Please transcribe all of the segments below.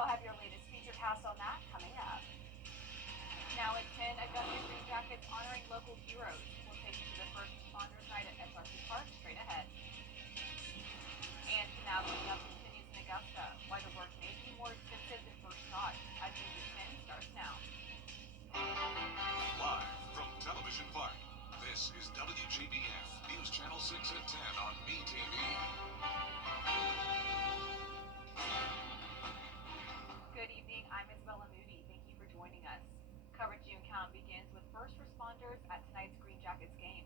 I'll have your latest featurecast on that coming up. Now at 10, Augusta Green Jackets honoring local heroes. We'll take you to the first responders night at SRC Park straight ahead. And now coming up continues in Augusta. Why the work may be more expensive than first thought. As News at 10 starts now. Live from Television Park, this is WJBF News Channel 6 at 10 on BTV. Good evening, I'm Isabella Moody. Thank you for joining us. Coverage June count begins with first responders at tonight's Green Jackets game.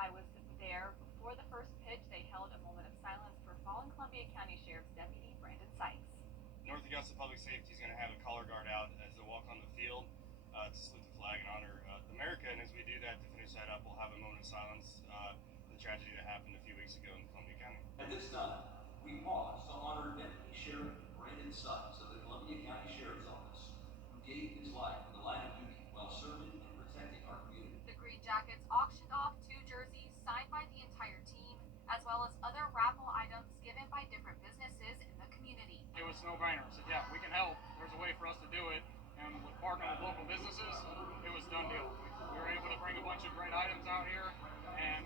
I was there before the first pitch. They held a moment of silence for fallen Columbia County Sheriff's Deputy Brandon Sykes. North Augusta Public Safety is going to have a color guard out as they walk on the field to salute the flag and honor America. And as we do that, to finish that up, we'll have a moment of silence for the tragedy that happened a few weeks ago in Columbia County. At this time, we pause to honor Deputy Sheriff Brandon Sykes of the Columbia County Sheriff's Office, who gave his life in the line of duty while serving and protecting our community. The Green Jackets auctioned off 2 jerseys signed by the entire team, as well as other raffle items given by different businesses in the community. It was no brainer. I said, yeah, we can help. There's a way for us to do it. And with partnering with local businesses, it was done deal. We were able to bring a bunch of great items out here, and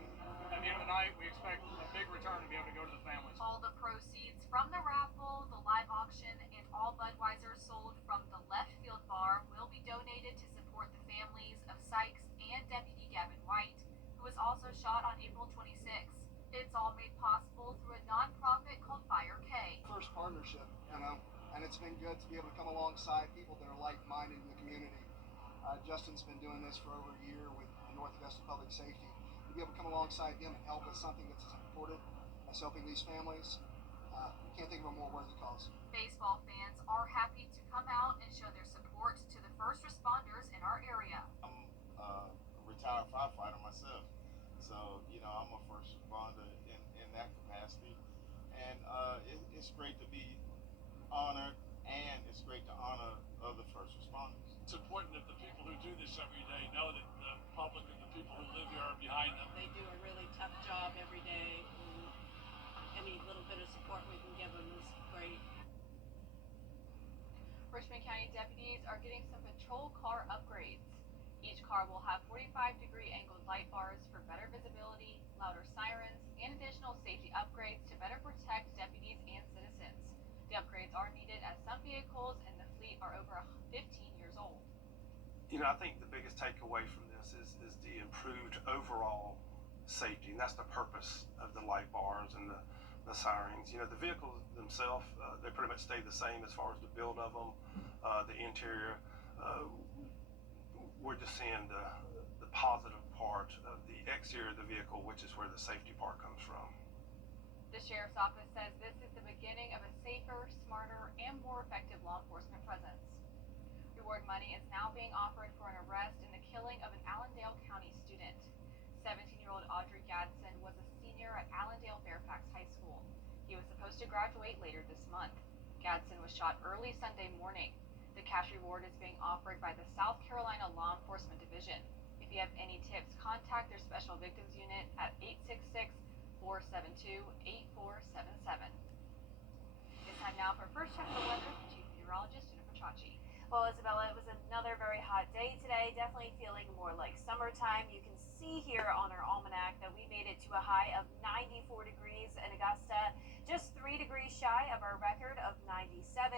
at the end of the night, we expect a big return to be able to go to the families. All the proceeds from the raffle, the live auction, and all Budweiser sold from the left field bar will be donated to support the families of Sykes and Deputy Gavin White, who was also shot on April 26th. It's all made possible through a nonprofit called Fire K. First partnership, and it's been good to be able to come alongside people that are like-minded in the community. Justin's been doing this for over a year with North Augusta Public Safety. To be able to come alongside them and help with something that's as important as helping these families, can't think of a more worthy cause. Baseball fans are happy to come out and show their support to the first responders in our area. I'm a retired firefighter myself, so I'm a first responder in that capacity, and it's great to be honored, and it's great to honor other first responders. It's important that the people who do this every day know that the public and the people who live here are behind them. They do a really tough job every day, and any little bit of support we can give them is great. Richmond County deputies are getting some patrol car upgrades. Each car will have 45-degree angled light bars for better visibility, louder sirens, and additional safety upgrades to better protect deputies and citizens. The upgrades are needed as some vehicles in the fleet are over 15 years old. I think the biggest takeaway from this is the improved overall safety, and that's the purpose of the light bars and the sirens. The vehicles themselves, they pretty much stay the same as far as the build of them, the interior. We're just seeing the positive part of the exterior of the vehicle, which is where the safety part comes from. The Sheriff's Office says this is the beginning of a safer, smarter, and more effective law enforcement presence. Reward money is now being offered for an arrest in the killing of an Allendale County student. 17-year-old Audrey Gadsden was a senior at Allendale Fairfax High School. He was supposed to graduate later this month. Gadsden was shot early Sunday morning. The cash reward is being offered by the South Carolina Law Enforcement Division. If you have any tips, contact their Special Victims Unit at 866-472-8477. It's time now for First Check of the Weather with Chief Meteorologist Jennifer Chachi. Well, Isabella, it was another very hot day today, definitely feeling more like summertime. You can see here on our almanac that we made it to a high of 94 degrees in Augusta, just 3 degrees shy of our record of 97,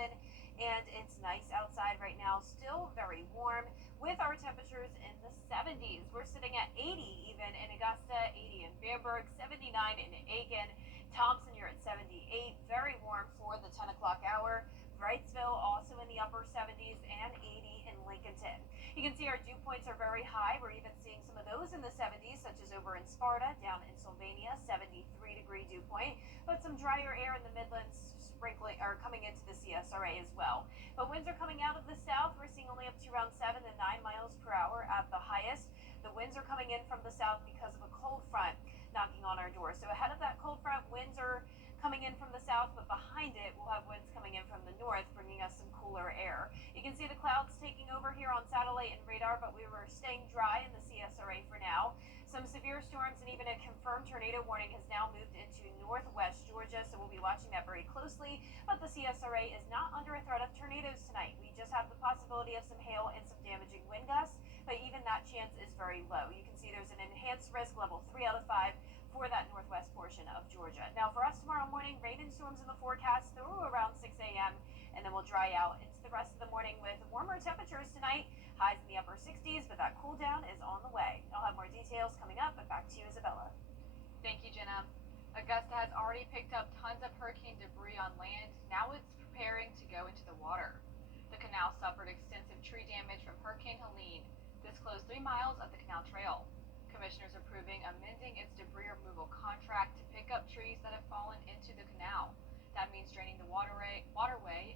and it's nice outside right now, still very warm with our temperatures in the 70s. We're sitting at 80 even in Augusta, 80 in Bamberg, 79 in Aiken, Thompson, you're at 78, very warm for the 10 o'clock hour. Wrightsville also in the upper 70s, and 80 in Lincolnton. You can see our dew points are very high. We're even seeing some of those in the 70s, such as over in Sparta, down in Sylvania, 73-degree dew point, but some drier air in the Midlands sprinkling or coming into the CSRA as well. But winds are coming out of the south. We're seeing only up to around 7 to 9 miles per hour at the highest. The winds are coming in from the south because of a cold front knocking on our door. So ahead of that cold front, winds are coming in from the south, but behind it we'll have winds coming in from the north, bringing us some cooler air. You can see the clouds taking over here on satellite and radar, but we were staying dry in the CSRA for now. Some severe storms and even a confirmed tornado warning has now moved into northwest Georgia, so we'll be watching that very closely. But the CSRA is not under a threat of tornadoes tonight. We just have the possibility of some hail and some damaging wind gusts, but even that chance is very low. You can see there's an enhanced risk level 3 out of 5 for that northwest portion of Georgia. Now for us tomorrow morning, rain and storms in the forecast through around 6 a.m. and then we'll dry out into the rest of the morning with warmer temperatures tonight. Highs in the upper 60s, but that cool down is on the way. I'll have more details coming up, but back to you, Isabella. Thank you, Jenna. Augusta has already picked up tons of hurricane debris on land. Now it's preparing to go into the water. The canal suffered extensive tree damage from Hurricane Helene. This closed 3 miles of the canal trail. Commissioners approving amending its debris removal contract to pick up trees that have fallen into the canal. That means draining the waterway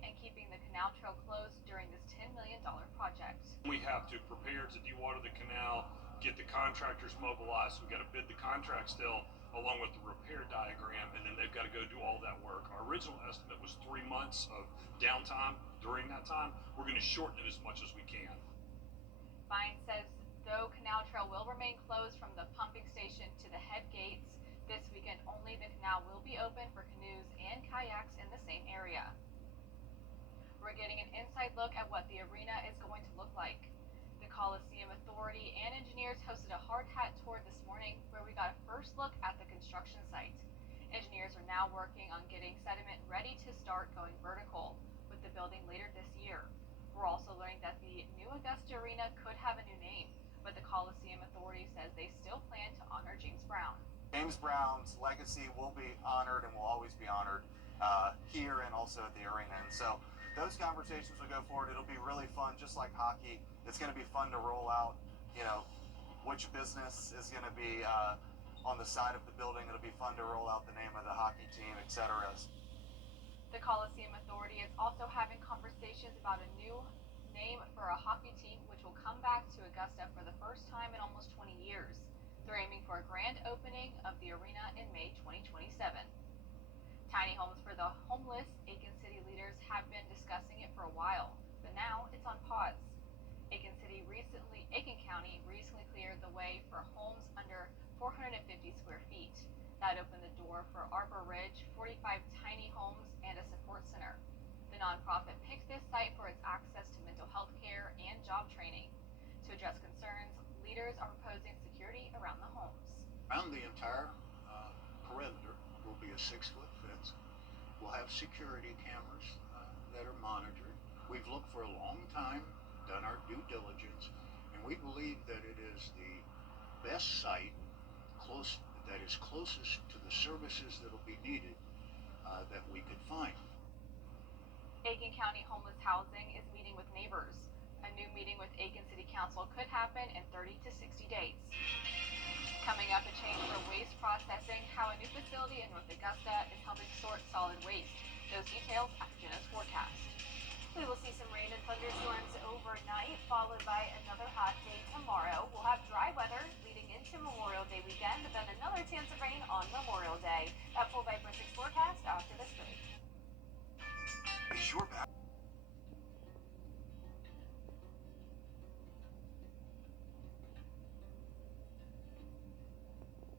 and keeping the canal trail closed during this $10 million project. We have to prepare to dewater the canal, get the contractors mobilized. We've got to bid the contract still, along with the repair diagram, and then they've got to go do all that work. Our original estimate was 3 months of downtime. During that time, we're going to shorten it as much as we can. Vine says though canal trail will remain closed from the pumping station to the head gates, this weekend only the canal will be open for canoes and kayaks in the same area. We're getting an inside look at what the arena is going to look like. The Coliseum Authority and engineers hosted a hard hat tour this morning where we got a first look at the construction site. Engineers are now working on getting sediment ready to start going vertical with the building later this year. We're also learning that the new Augusta Arena could have a new name, but the Coliseum Authority says they still plan to honor James Brown. James Brown's legacy will be honored and will always be honored here and also at the arena. And so those conversations will go forward. It'll be really fun, just like hockey. It's going to be fun to roll out, which business is going to be on the side of the building. It'll be fun to roll out the name of the hockey team, etc. The Coliseum Authority is also having conversations about a new name for a hockey team, which will come back to Augusta for the first time in almost 20 years. They're aiming for a grand opening of the arena in May 2027. Tiny homes for the homeless, Aiken City leaders have been discussing it for a while, but now it's on pause. Aiken County recently cleared the way for homes under 450 square feet. That opened the door for Arbor Ridge, 45 tiny homes, and a support center. The nonprofit picked this site for its access to mental health care and job training. To address concerns, leaders are proposing security around the homes. Around the entire perimeter will be a 6-foot fence. We'll have security cameras that are monitored. We've looked for a long time, done our due diligence, and we believe that it is the best site that is closest to the services that will be needed that we could find. Aiken County Homeless Housing is meeting with neighbors. A new meeting with Aiken City Council could happen in 30 to 60 days. Coming up, a change for waste processing, how a new facility in North Augusta is helping sort solid waste. Those details after Jenna's forecast. We will see some rain and thunderstorms overnight, followed by another hot day tomorrow. We'll have dry weather leading into Memorial Day weekend, but then another chance of rain on Memorial Day. That full by 6 forecast after this break. Is your back?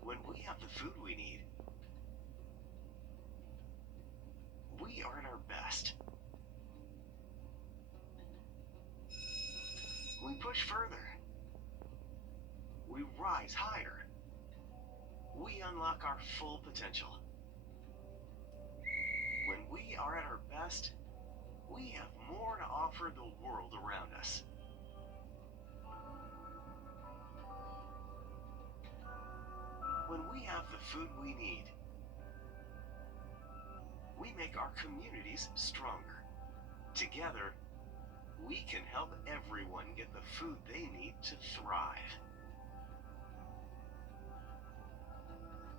When we have the food we need, we are at our best. We push further. We rise higher. We unlock our full potential. When we are at our best, we have more to offer the world around us. When we have the food we need, we make our communities stronger. Together, we can help everyone get the food they need to thrive.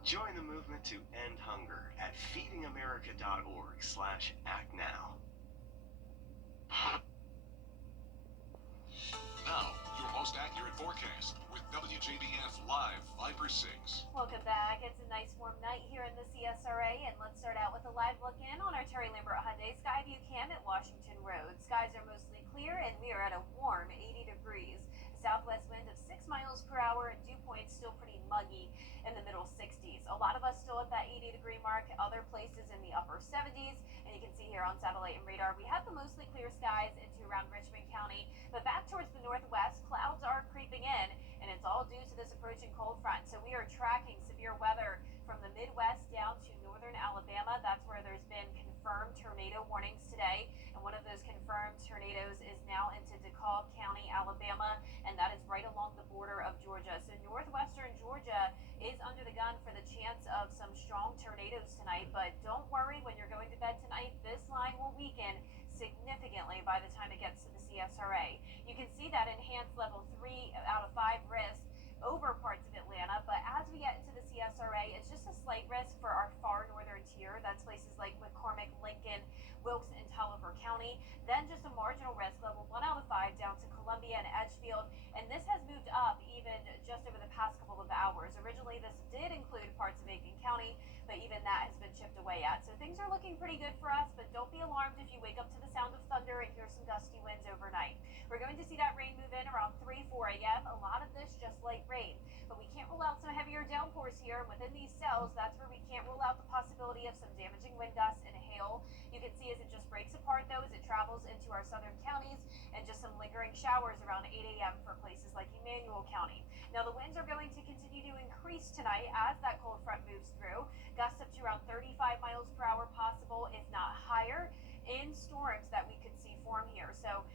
Join the movement to end hunger at feedingamerica.org/actnow. Now, your most accurate forecast with WJBF Live Viper 6. Welcome back. It's a nice warm night here in the CSRA, and let's start out with a live look in on our Terry Lambert Hyundai Skyview cam at Washington Road. Skies are mostly clear, and we are at a warm 80 degrees. A southwest wind of 6 miles per hour, and dew points still pretty muggy in the middle 60s. A lot of us still at that 80-degree mark, other places in the upper 70s. And you can see here on satellite and radar, we have the mostly clear skies into around Richmond County. But back towards the northwest, clouds are creeping in, and it's all due to this approaching cold front. So we are tracking severe weather from the Midwest down to northern Alabama. That's where there's been confirmed tornado warnings today. And one of those confirmed tornadoes is now into DeKalb County, Alabama, and that is right along the border of Georgia. So northwestern Georgia is under the gun for the chance of some strong tornadoes tonight. But don't worry, when you're going to bed tonight, this line will weaken significantly by the time it gets to the CSRA. You can see that enhanced level 3 out of 5 risk over parts of Atlanta, but as we get into the CSRA, it's just a slight risk for our far northern tier. That's places like McCormick, Lincoln, Wilkes, and Tulliver County. Then just a marginal risk, level 1 out of 5, down to Columbia and Edgefield. And this has moved up even just over the past couple of hours. Originally, this did include parts of Aiken County, but even that has been chipped away at. So things are looking pretty good for us, but don't be alarmed if you wake up to the sound of thunder and hear some gusty winds overnight. We're going to see that rain move in around 3, 4 a.m. A lot of this just light rain, but we can't rule out some heavier downpours here. Within these cells, that's where we can't rule out the possibility of some damaging wind gusts and hail. You can see as it just breaks apart, though, as it travels into our southern counties, and just some lingering showers around 8 a.m. for places like Emmanuel County. Now, the winds are going to continue to increase tonight as that cold front moves through. Gusts up to around 35 miles per hour possible, if not higher, in storms that we could see form here. So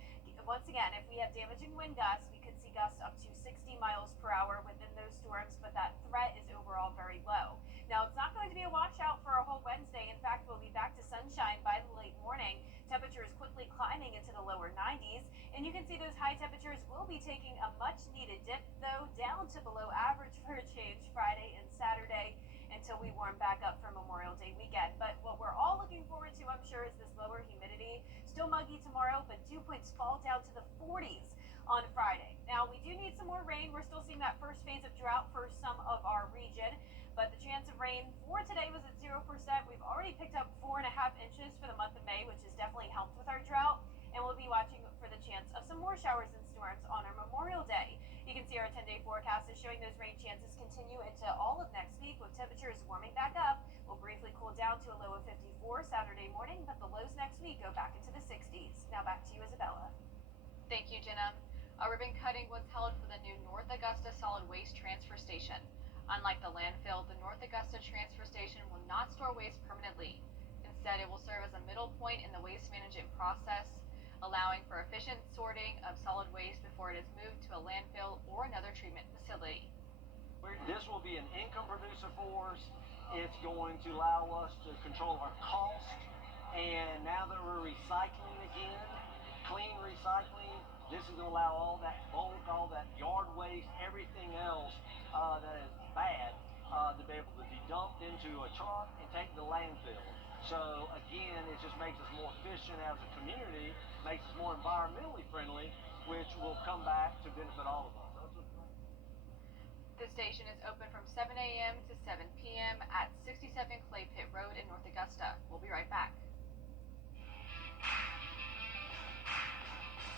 once again, if we have damaging wind gusts, we could see gusts up to 60 miles per hour within those storms, but that threat is overall very low. Now, it's not going to be a washout for a whole Wednesday. In fact, we'll be back to sunshine by the late morning. Temperatures quickly climbing into the lower 90s, and you can see those high temperatures will be taking a much needed dip, though, down to below average for a change Friday and Saturday until we warm back up for Memorial Day weekend. But what we're all looking forward to, I'm sure, is this lower humidity. Still muggy tomorrow, but dew points fall down to the 40s on Friday. Now, we do need some more rain. We're still seeing that first phase of drought for some of our region, but the chance of rain for today was at 0%. We've already picked up 4.5 inches for the month of May, which has definitely helped with our drought, and we'll be watching for the chance of some more showers and storms on our Memorial Day. You can see our 10-day forecast is showing those rain chances continue into all of next week, with temperatures warming back up. We'll briefly cool down to a low of 54 Saturday morning, but the lows next week go back into the 60s. Now back to you, Isabella. Thank you, Jenna. A ribbon cutting was held for the new North Augusta Solid Waste Transfer Station. Unlike the landfill, the North Augusta Transfer Station will not store waste permanently. Instead, it will serve as a middle point in the waste management process, allowing for efficient sorting of solid waste before it is moved to a landfill or another treatment facility. This will be an income producer for us. It's going to allow us to control our cost. And now that we're recycling again, clean recycling, this is going to allow all that bulk, all that yard waste, everything else that is bad to be able to be dumped into a truck and take to the landfill. So again, it just makes us more efficient as a community, makes us more environmentally friendly, which will come back to benefit all of us. The station is open from 7 a.m. to 7 p.m. at 67 Clay Pit Road in North Augusta. We'll be right back.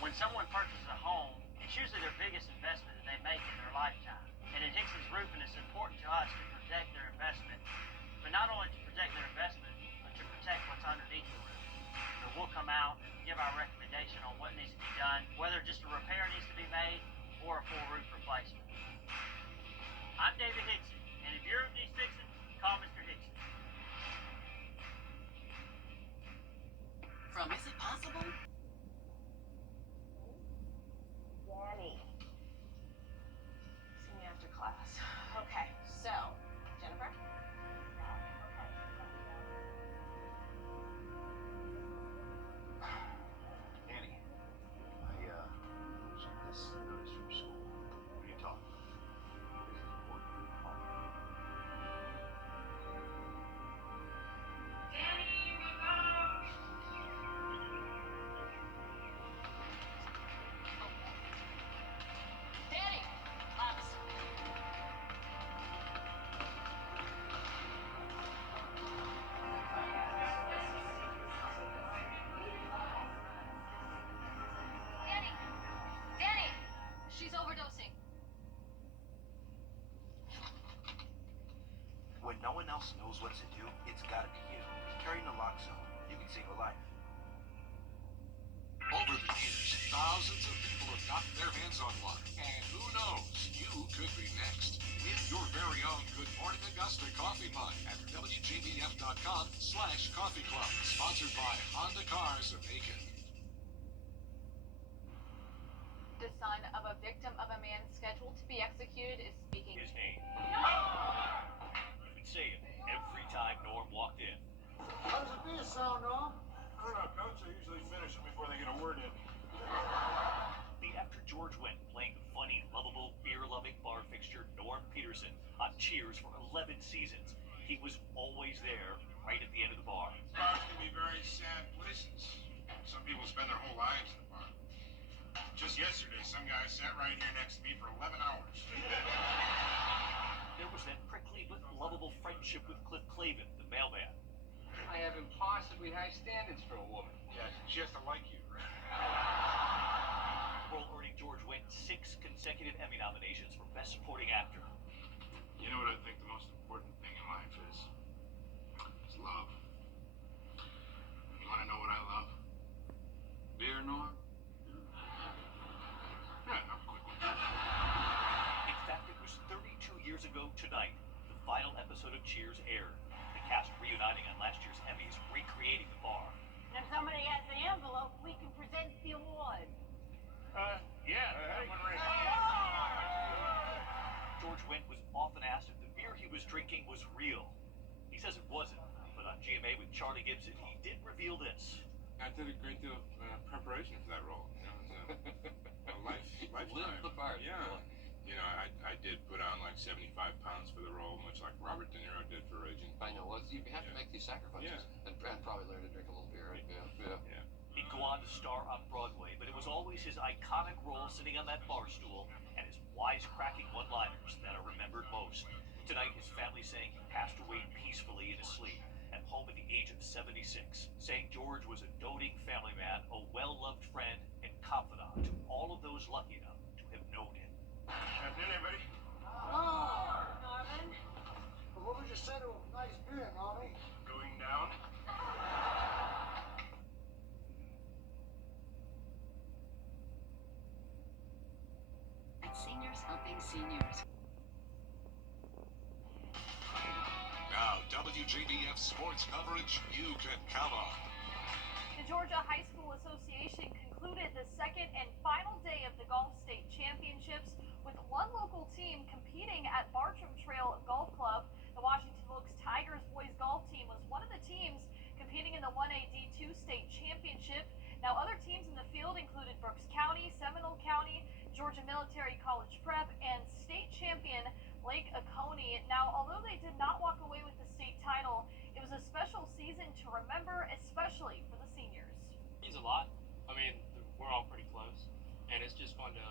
When someone purchases a home, it's usually their biggest investment that they make in their lifetime. And at Hickson's Roofing, it's important to us to protect their investment, but not only to protect their investment, but to protect what's underneath the roof. So we'll come out and give our recommendation on what needs to be done, whether just a repair needs to be made or a full roof replacement. I'm David Hickson, and if your roof needs fixing, call Mr. Hickson. From Is It Possible? Danny. See me after class. Okay, so, Jennifer? Annie, I received this notice from school. Will you talk? This is important. gotten their hands on one. And who knows, you could be next. Win your very own Good Morning Augusta coffee mug at WJBF.com/coffee club. Sponsored by Honda Cars of Aiken. The son of a victim of a man scheduled to be executed is speaking. His name. You would say it every time Norm walked in. How does it feel, sound, Norm? I don't know, Coach. I usually finish it before they get a word in. The after George Wendt playing the funny, lovable, beer-loving bar fixture Norm Peterson on Cheers for 11 seasons. He was always there, right at the end of the bar. Bars can be very sad places. Some people spend their whole lives in a bar. Just yesterday, some guy sat right here next to me for 11 hours. There was that prickly but lovable friendship with Cliff Clavin, the mailman. I have impossibly high standards for a woman. Yeah, she has to like you, right? Role earning George Wendt 6 consecutive Emmy nominations for Best Supporting Actor. You know what I think the most important thing in life is? It's love. You want to know what I love? Beer, Norm? Yeah, no, quick one. In fact, it was 32 years ago tonight, the final episode of Cheers aired. The cast reuniting on last year's Emmys, recreating the bar. And if somebody has the envelope, we can present the award. Yeah, one right. George Wendt was often asked if the beer he was drinking was real. He says it wasn't, but on GMA with Charlie Gibson, he did reveal this. I did a great deal of preparation for that role. You know, it's a lifetime. Live the part. Yeah. You know, I did put on like 75 pounds for the role, much like Robert De Niro did for Raging Bull. I know. Well, you have to make these sacrifices, and probably learn to drink a little beer. Yeah. He'd go on to star on Broadway, but it was always his iconic role sitting on that bar stool and his wisecracking one-liners that are remembered most. Tonight, his family saying he passed away peacefully in his sleep at home at the age of 76, saying George was a doting family man, a well-loved friend, and confidant to all of those lucky enough to have known him. Afternoon, everybody. Oh, Norman. Well, what would you say to a nice beer, Normie? Going down. At Seniors Helping Seniors. Now, WJBF sports coverage you can count on. The Georgia High School Association concluded the second and final day of the Golf State Championships with one local team competing at Bartram Trail Golf Club. The Washington Wilkes Tigers boys golf team was one of the teams competing in the 1A D2 state championship. Now, other teams in the field included Brooks County, Seminole County, Georgia Military College Prep, and state champion Lake Oconee. Now, although they did not walk away with the state title, it was a special season to remember, especially for the seniors. It means a lot. I mean, we're all pretty close, and it's just fun to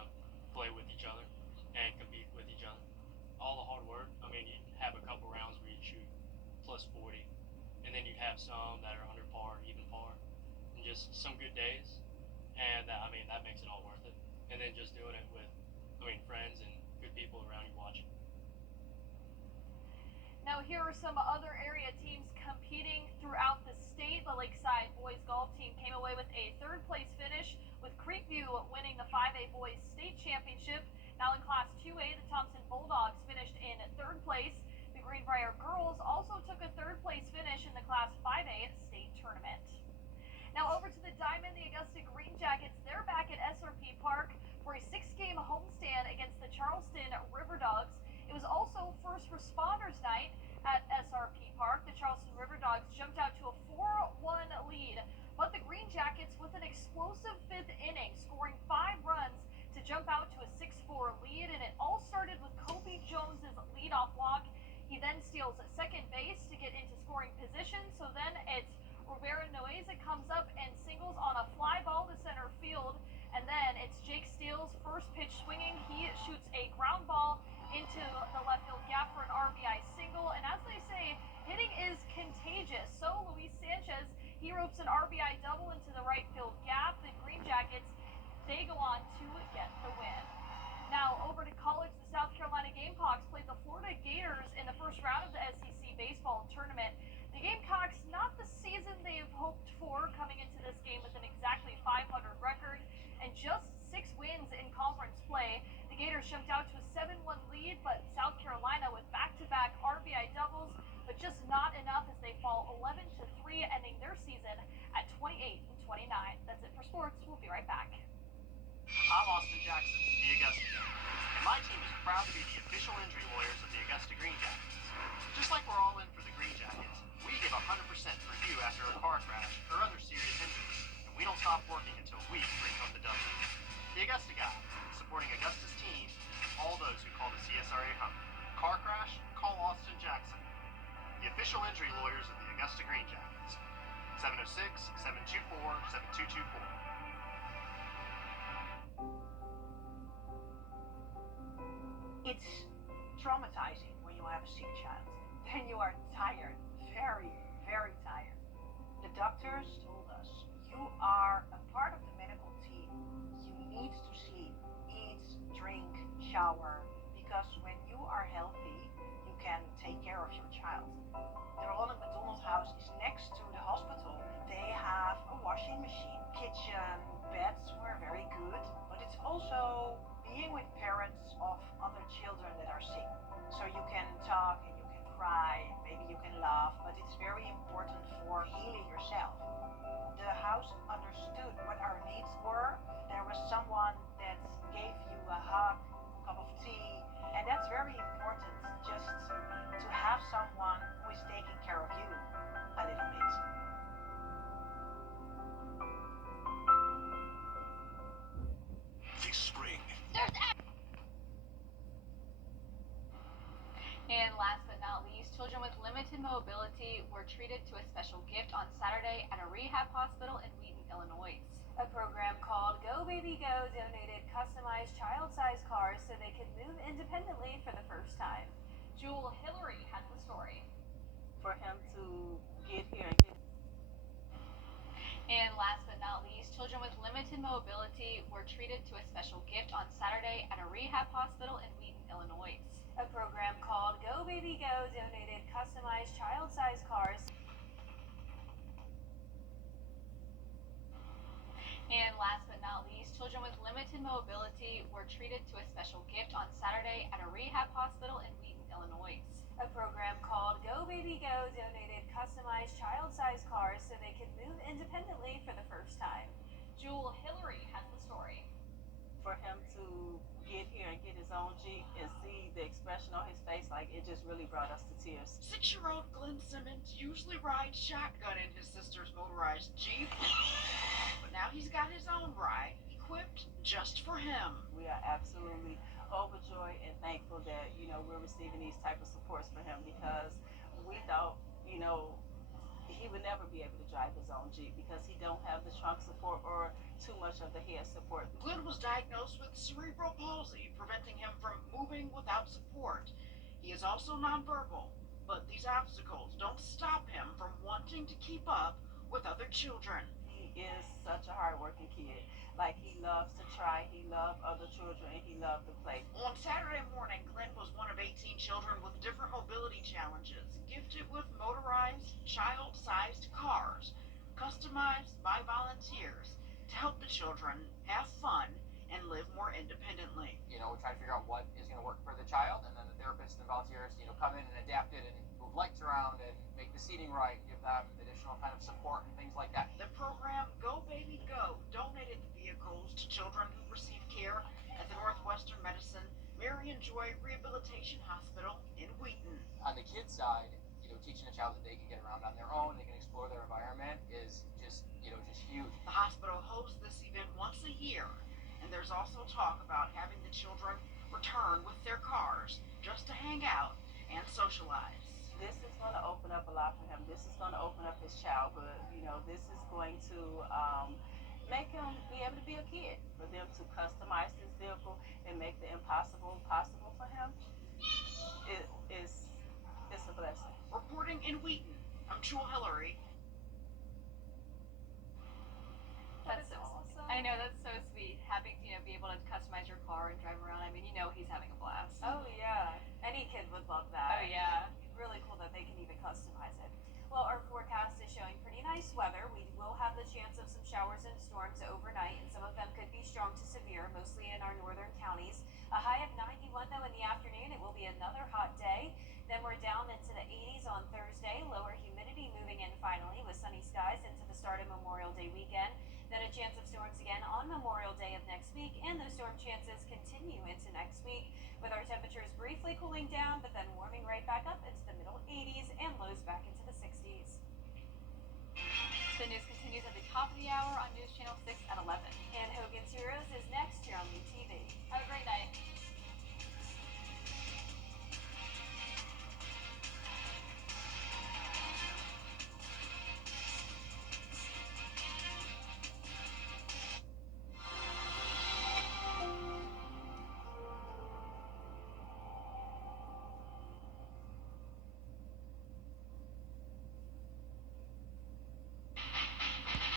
play with each other and compete with each other. All the hard work. I mean, you have a couple rounds where you shoot plus 40, and then you have some that are under par, even par, and just some good days. And I mean, that makes it all worth it. And then just doing it with, friends and good people around you watching. Now, here are some other area teams competing throughout the state. The Lakeside boys golf team came away with a third place finish, with Creekview winning the 5A boys state championship. Now in Class 2A, the Thompson Bulldogs finished in third place. The Greenbrier girls also took a third place finish in the Class 5A state tournament. Now over to the Diamond, the Augusta Green Jackets, they're back at SRP Park for a 6-game homestand against the Charleston River Dogs. It was also first responders night at SRP Park. The Charleston River Dogs jumped out to a 4-1 lead, but the Green Jackets with an explosive 5th inning, scoring 5 runs to jump out to a 6-4 lead, and it all started with Kobe Jones's leadoff walk. He then steals second base to get into scoring position, so then it's Rivera Noeza comes up and singles on a fly ball to center field, and then it's Jake Steele's first pitch swinging. He shoots a ground ball into the left field gap for an RBI single, and as they say, hitting is contagious. So Luis Sanchez, he ropes an RBI double into the right field gap. The Green Jackets, they go on to get the win. Now over to college, the South Carolina Gamecocks played the Florida Gators in the first round of the SEC baseball tournament. The Gamecocks, not the season they have hoped for, coming into this game with an exactly 500 record and just 6 wins in back. I'm Austin Jackson, the Augusta guy, and my team is proud to be the official injury lawyers of the Augusta Green Jackets. Just like we're all in for the Green Jackets, we give 100% for you after a car crash or other serious injuries, and we don't stop working until we bring home the W. The Augusta guy, supporting Augusta's team, all those who call the CSRA home. Car crash? Call Austin Jackson, the official injury lawyers of the Augusta Green Jackets. 706-724-7224. It's traumatizing when you have a sick child. Then you are tired, very, very tired. The doctors told us, you are a part of the medical team. You need to sleep, eat, drink, shower, because when you are healthy, you can take care of your child. The Ronald McDonald House is next to the hospital. They have a washing machine, kitchen, beds were very good, but it's also being with parents of other children that are sick. So you can talk and you can cry, maybe you can laugh, but it's very important for healing yourself. The house understood what our needs were. There was someone that gave you a hug, a cup of tea, and that's very important, just to have someone who is taking care of you a little bit. This spring, And last but not least, children with limited mobility were treated to a special gift on Saturday at a rehab hospital in Wheaton, Illinois. A program called Go Baby Go donated customized child-sized cars so they could move independently for the first time. Jewel Hillary has the story. For him to get here And last but not least, children with limited mobility were treated to a special gift on Saturday at a rehab hospital in Wheaton, Illinois. A program called Go Baby Go donated customized child-sized cars. And last but not least, children with limited mobility were treated to a special gift on Saturday at a rehab hospital in Wheaton, Illinois. A program called Go Baby Go donated customized child-sized cars so they could move independently for the first time. Jewel Hillary has the story. For him to get here and get his own Jeep and see the expression on his face, like it just really brought us to tears. 6-year-old Glenn Simmons usually rides shotgun in his sister's motorized Jeep, but now he's got his own ride, equipped just for him. We are absolutely overjoyed and thankful that, we're receiving these type of supports for him, because we thought, he would never be able to drive his own Jeep because he don't have the trunk support or too much of the head support. Glenn was diagnosed with cerebral palsy, preventing him from moving without support. He is also nonverbal, but these obstacles don't stop him from wanting to keep up with other children. He is such a hardworking kid. Like, he loves to try, he loves other children, and he loves to play. On Saturday morning, Glenn was one of 18 children with different mobility challenges, gifted with motorized, child-sized cars, customized by volunteers to help the children have fun and live more independently. We try to figure out what is going to work for the child, and then the therapists and volunteers, come in and adapt it and move lights around and make the seating right, give them additional kind of support and things like that. The program Go Baby Go donated the vehicles to children who receive care at the Northwestern Medicine Marion Joy Rehabilitation Hospital in Wheaton. On the kids' side, teaching a child that they can get around on their own, they can explore their environment is just huge. The hospital hosts this event once a year, and there's also talk about having the children return with their cars just to hang out and socialize. This is going to open up a lot for him. This is going to open up his childhood. This is going to make him be able to be a kid. For them to customize this vehicle and make the impossible possible for him, it's a blessing. Reporting in Wheaton, I'm Jewel Hillary. That's so awesome. I know, that's so sweet. Having to, be able to customize your car and drive around. I mean, he's having a blast. Oh yeah, any kid would love that. Oh yeah. Really cool that they can even customize it. Well, our forecast is showing pretty nice weather. We will have the chance of some showers and storms overnight, and some of them could be strong to severe, mostly in our northern counties. A high of 91 though in the afternoon. It will be another hot day. Then we're down into the 80s on Thursday. Lower humidity moving in finally with sunny skies into the start of Memorial Day weekend. Then a chance chance of storms again on Memorial Day of next week, and those storm chances continue into next week, with our temperatures briefly cooling down, but then warming right back up into the middle 80s and lows back into the 60s. The news continues at the top of the hour on